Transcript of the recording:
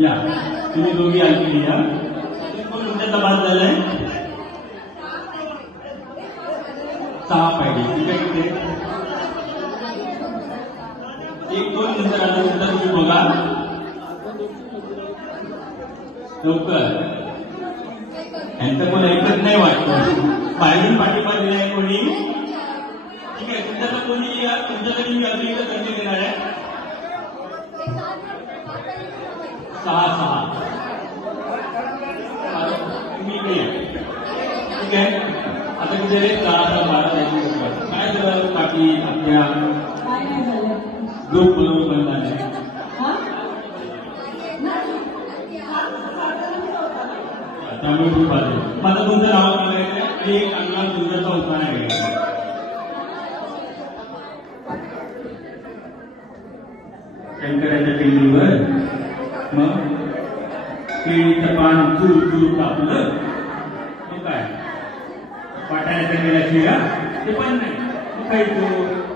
या तुम्ही दोघी आणखी या तुमच्या तपास झालाय 6 पाहिजे ठीक आहे किती 1-2 नंतर आलं नंतर तुम्ही बघा लवकर यांचं कोण ऐकत नाही वाटतं बाहेरून पाठिंबा दिलाय कोणी ठीक आहे तुमच्याकडे कोणी या तुमच्याकडे मी अग्रीला संधी देणार आहे 6 तुम्ही इकडे या ठीक आहे आता किती 10-12 काय झालं बाकी आपल्या ग्रुप बनवून बनला त्यामुळे खूप आले माझं तुमचं नाव सांगायचं आणि एक चांगला तुमच्याचा उपाय आहे शंकराच्या पिंडीवर मग केळीचं पान चूर चूर कापलं मग काय वाटायचं गेल्याशिवाय ते पण नाही मग खायचो